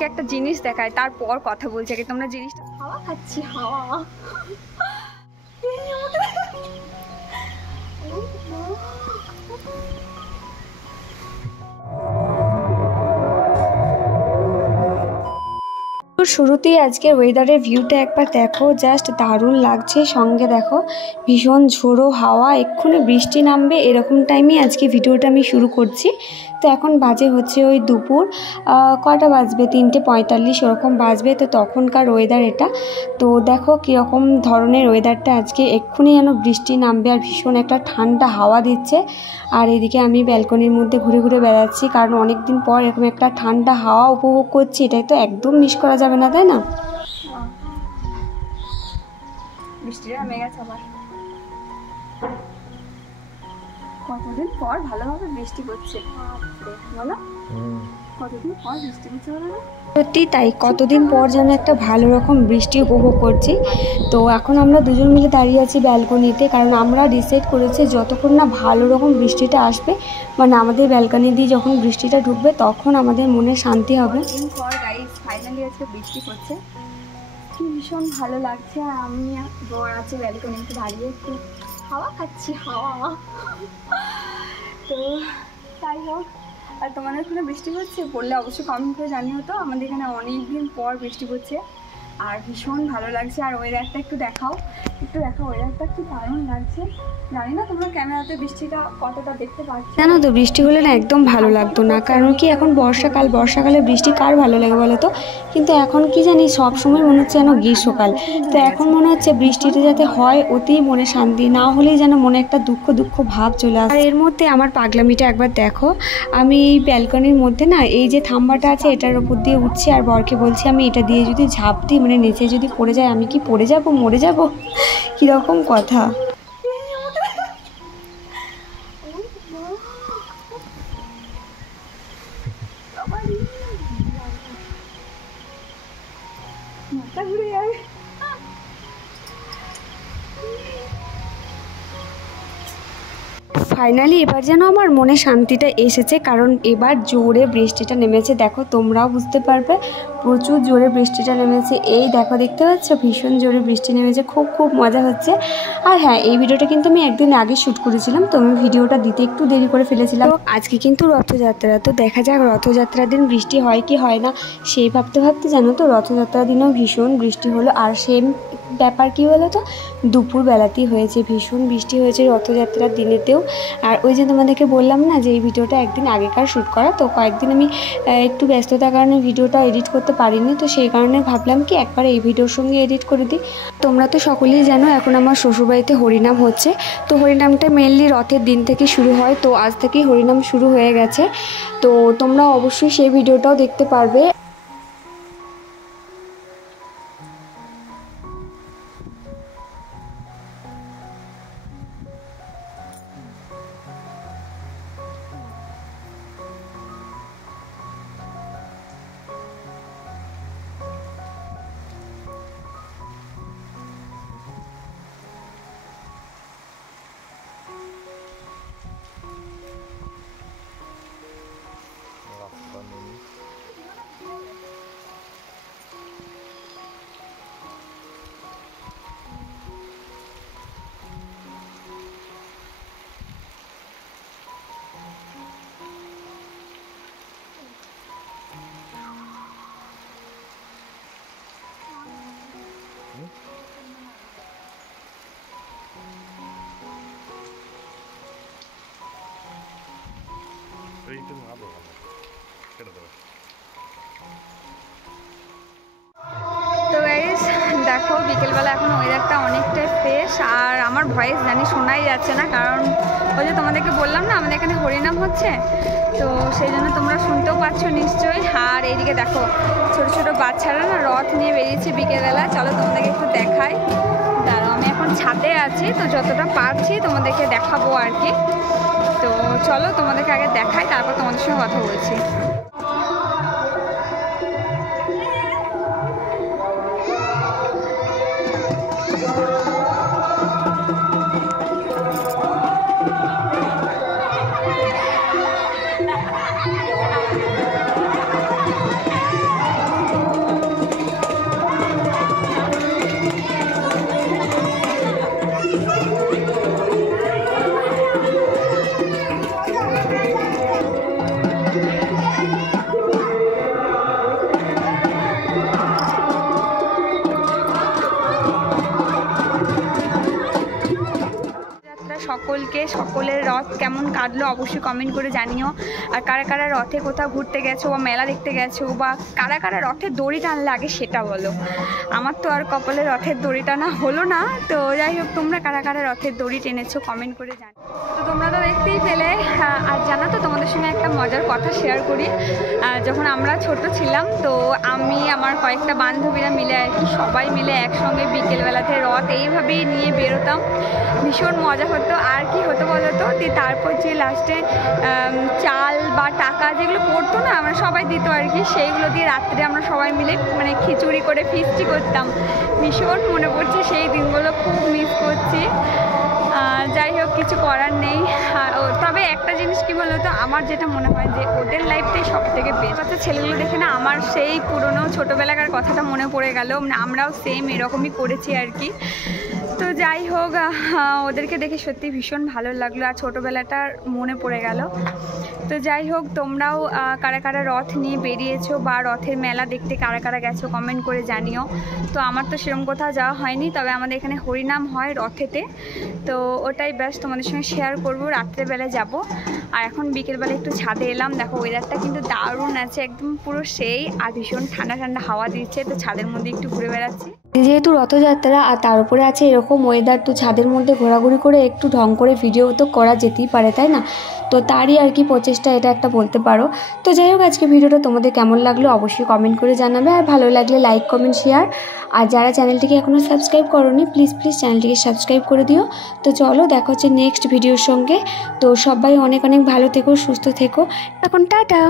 তোমাদেরকে একটা জিনিস দেখায়, তারপর কথা বলছি। আগে তোমরা জিনিসটা হাওয়া খাচ্ছি, হাওয়া শুরুতেই আজকের ওয়েদারের ভিউটা একবার দেখো, জাস্ট দারুণ লাগছে। সঙ্গে দেখো ভীষণ ঝোড়ো হাওয়া, এক্ষুনি বৃষ্টি নামবে এরকম টাইমে আজকে ভিডিওটা আমি শুরু করছি। তো এখন বাজে হচ্ছে ওই দুপুর কটা বাজবে, 3:45 ওরকম বাজবে। তো তখনকার ওয়েদার এটা। তো দেখো কীরকম ধরনের ওয়েদারটা আজকে, এক্ষুনি যেন বৃষ্টি নামবে আর ভীষণ একটা ঠান্ডা হাওয়া দিচ্ছে। আর এদিকে আমি ব্যালকনির মধ্যে ঘুরে ঘুরে বেড়াচ্ছি, কারণ অনেক দিন পর এরকম একটা ঠান্ডা হাওয়া উপভোগ করছি। এটাই তো একদম মিস করা যাবে না, তাই না? বৃষ্টিটা নেমে গেছে আবার, কতদিন পর ভালোভাবে বৃষ্টি হচ্ছে বলো, কতদিন পর বৃষ্টি হচ্ছে বলো না? সত্যি তাই, কতদিন পর যেন একটা ভালো রকম বৃষ্টি উপভোগ করছি। তো এখন আমরা দুজন মিলে দাঁড়িয়ে আছি ব্যালকনিতে, কারণ আমরা ডিসাইড করেছি যতক্ষণ না ভালো রকম বৃষ্টিটা আসবে, মানে আমাদের ব্যালকনি দিয়ে যখন বৃষ্টিটা ঢুকবে তখন আমাদের মনে শান্তি হবে। দিন পর গাইস ফাইনালি আজকে বৃষ্টি হচ্ছে, কি ভীষণ ভালো লাগছে। আর আমি বর আছে ব্যালকনিতে দাঁড়িয়ে, একটু হাওয়া খাচ্ছি, হাওয়া। তো তাই হোক। আর তোমাদের এখানে বৃষ্টি হচ্ছে বললে অবশ্যই কমেন্ট করে জানিও। তো আমাদের এখানে অনেক দিন পর বৃষ্টি হচ্ছে আর ভীষণ ভালো লাগছে। আর ওয়েদারটা একটু দেখাও, ওয়েদারটা কি দারুণ লাগছে। জানি না তোমরা ক্যামেরাতে বৃষ্টিটা কতটা দেখতে পাচ্ছ। জানো তো বৃষ্টি হলে না একদম ভালো লাগতো না, কারণ কি এখন বর্ষাকালে বৃষ্টি কার ভালো লাগে বলো তো। কিন্তু এখন কি জানি সব সময় মনে হচ্ছে যেন গ্রীষ্মকাল। তো এখন মনে হচ্ছে বৃষ্টিটা যাতে হয় অতিই মনে শান্তি, না হলেই যেন মনে একটা দুঃখ ভাব চলে আসে। আর এর মধ্যে আমার পাগলামিটা একবার দেখো, আমি এই ব্যালকনির মধ্যে না এই যে থাম্বাটা আছে এটার উপর দিয়ে উঠছি, আর বরকে বলছি আমি এটা দিয়ে যদি ঝাঁপ দিই, মানে নিচে যদি পড়ে যায় আমি কি পড়ে যাব, মরে যাব, কীরকম কথা। ফাইনালি এবার যেন আমার মনে শান্তিটা এসেছে, কারণ এবার জোরে বৃষ্টিটা নেমেছে। দেখো তোমরাও বুঝতে পারবে, প্রচুর জোরে বৃষ্টিটা নেমেছে। এই দেখো, দেখতে পাচ্ছ ভীষণ জোরে বৃষ্টি নেমেছে, খুব মজা হচ্ছে। আর হ্যাঁ, এই ভিডিওটা কিন্তু আমি একদিন আগে শ্যুট করেছিলাম, তো আমি ভিডিওটা দিতে একটু দেরি করে ফেলেছিলাম। তো আজকে কিন্তু রথযাত্রা, তো দেখা যাক রথযাত্রার দিন বৃষ্টি হয় কি হয় না। সেই ভাবতে জানো তো রথযাত্রার দিনও ভীষণ বৃষ্টি হলো। আর সেম ব্যাপার কি হলো তো, দুপুরবেলাতেই হয়েছে, ভীষণ বৃষ্টি হয়েছে রথযাত্রার দিনেতেও। আর ওই যে তোমাদেরকে বললাম না যে এই ভিডিওটা একদিন আগেকার শ্যুট করা, তো কয়েকদিন আমি একটু ব্যস্ততার কারণে ভিডিওটা এডিট করতে পারিনি। তো সেই কারণে ভাবলাম কি একবার এই ভিডিওর সঙ্গে এডিট করে দিই। তোমরা তো সকলেই জানো এখন আমার শ্বশুরবাড়িতে হরিনাম হচ্ছে। তো হরিনামটা মেনলি রথের দিন থেকে শুরু হয়, তো আজ থেকেই হরিনাম শুরু হয়ে গেছে। তো তোমরা অবশ্যই সেই ভিডিওটাও দেখতে পারবে। তো গাইস দেখো বিকেলবেলা এখন ওয়েদারটা অনেকটাই ফ্রেশ। আর আমার ভয়েস জানি শোনাই যাচ্ছে না, কারণ ওই যে তোমাদেরকে বললাম না আমাদের এখানে হরিনাম হচ্ছে, তো সেই জন্য তোমরা শুনতেও পাচ্ছ নিশ্চয়ই। আর এইদিকে দেখো ছোট ছোট বাচ্চারা না রথ নিয়ে বেরিয়েছে বিকেলবেলা। চলো তোমাদেরকে একটু দেখাই। দাঁড়াও, আমি এখন ছাদে আছি, তো যতটা পারছি তোমাদেরকে দেখাবো আর কি। তো চলো তোমাদেরকে আগে দেখাই, তারপর তোমাদের সঙ্গে কথা বলছি। আজকে সকলের রথ কেমন কাটলো অবশ্যই কমেন্ট করে জানিও। আর কারা কারা রথে কোথাও ঘুরতে গেছো বা মেলা দেখতে গেছো বা কারা কারা রথের দড়ি টানলে আগে সেটা বলো। আমার তো আর কপালে রথের দড়ি টানা হলো না। তো যাই হোক, তোমরা কারা কারা রথের দড়ি টেনেছো কমেন্ট করে জানো। তো তোমরা তো দেখতেই পেলে। আর জানো তো, তোমাদের সঙ্গে একটা মজার কথা শেয়ার করি। যখন আমরা ছোট ছিলাম, তো আমি আমার কয়েকটা বান্ধবীরা মিলে আর কি সবাই মিলে একসঙ্গে বিকেলবেলাতে রথ এইভাবেই নিয়ে বেরোতাম। ভীষণ মজা হতো। আর কি হতো বলো তো, তারপর যে লাস্টে চাল বা টাকা যেগুলো পড়তো না, আমরা সবাই দিত আর কি, সেইগুলো দিয়ে রাত্রে আমরা সবাই মিলে মানে খিচুড়ি করে ফিস্টি করতাম। ভীষণ মনে পড়ছে সেই দিনগুলো, খুব মিস করছি। যাই হোক, কিছু করার নেই। তবে একটা জিনিস কি বলতো, আমার যেটা মনে হয় যে ওদের লাইফটাই সব থেকে বেস্ট। বাচ্চা ছেলেগুলো দেখে না আমার সেই পুরনো ছোটোবেলাকার কথাটা মনে পড়ে গেল। মানে আমরাও সেম এরকমই করেছি আর কি। তো যাই হোক, ওদেরকে দেখে সত্যি ভীষণ ভালো লাগলো আর ছোটোবেলাটার মনে পড়ে গেল। তো যাই হোক, তোমরাও কারা কারা রথ নিয়ে বেরিয়েছো বা রথের মেলা দেখতে কারা কারা গেছো কমেন্ট করে জানিও। তো আমার তো সেরকম কোথাও যাওয়া হয়নি, তবে আমাদের এখানে হরিনাম হয় রথেতে। তো ওটাই ব্যাস তোমাদের সঙ্গে শেয়ার করবো। রাত্রেবেলায় যাব। আর এখন বিকেলবেলা একটু ছাদে এলাম। দেখো ওয়েদারটা কিন্তু দারুণ আছে, একদম পুরো সেই। আর ভীষণ ঠান্ডা ঠান্ডা হাওয়া দিচ্ছে, তো ছাদের মধ্যে একটু ঘুরে বেড়াচ্ছি। যেহেতু রথযাত্রা আর তার উপরে আছে এরকম ওয়েদার, তো ছাদের মধ্যে ঘোরাঘুরি করে একটু ঢং করে ভিডিও তো করা যেতেই পারে, তাই না? তো তারই আর কি প্রচেষ্টা এটা একটা বলতে পারো। তো যাই হোক, আজকে ভিডিওটা তোমাদের কেমন লাগলো অবশ্যই কমেন্ট করে জানাবে। আর ভালো লাগলে লাইক কমেন্ট শেয়ার। আর যারা চ্যানেলটিকে এখনও সাবস্ক্রাইব করোনি, প্লিজ চ্যানেলটিকে সাবস্ক্রাইব করে দিও। তো চলো, দেখা হচ্ছে নেক্সট ভিডিওর সঙ্গে। তো সবাই অনেক অনেক ভালো থেকো, সুস্থ থেকো। এখন টাটা।